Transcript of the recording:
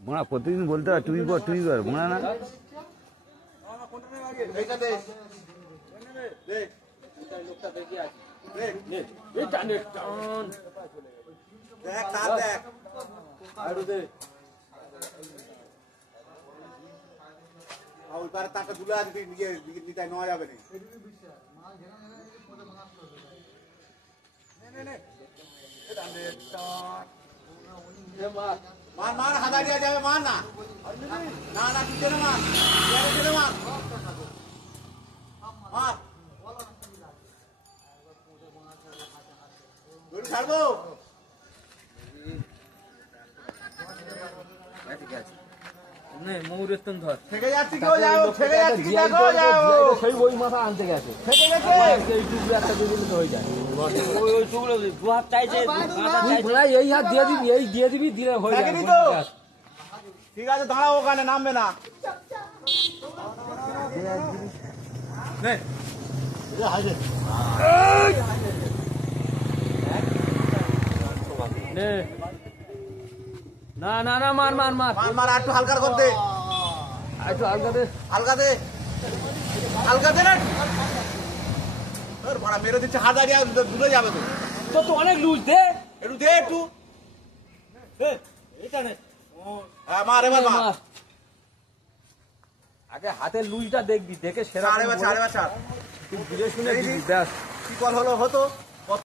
বোনা প্রতিদিন বলতে হয় টুই কর বোনা না তাকে তুলে আসবি নিতাই নেওয়া যাবে না মান মান হাজার দেওয়া যাবে মান না না না কি করে মান মান মান ছাড়বো থেকে যাচ্ছি কেউ যাও থেকে যাচ্ছি কি দেখো যাও সেই ওই মাথা আনতে গেছে থেকে গেছে এই টুকরো একটা দিয়ে দিলে তো হয়ে যায় ওই টুকরো দু হাত চাইছে মাথা চাইছে এই হাত দিয়ে দিবি এই দিয়ে দিবি দিলে হয়ে যাবে তো ঠিক আছে দাঁড়াও ওখানে নামবে না নে না না না মার মার মার মান মার একটু হালকা কর দে একটু হালকা দে হালকা দে হালকা দে না তোর বড় মেরে দিচ্ছে হাজার দূরে যাবে তো তো অনেক লুজ দে একটু দে একটু এটা নে হ্যাঁ মার এবার মার আগে হাতের লুজটা দেখবি দেখে সেরা ছাড় এবার ছাড় তুই বুঝে শুনে দিবি ব্যাস কি কল হলো হতো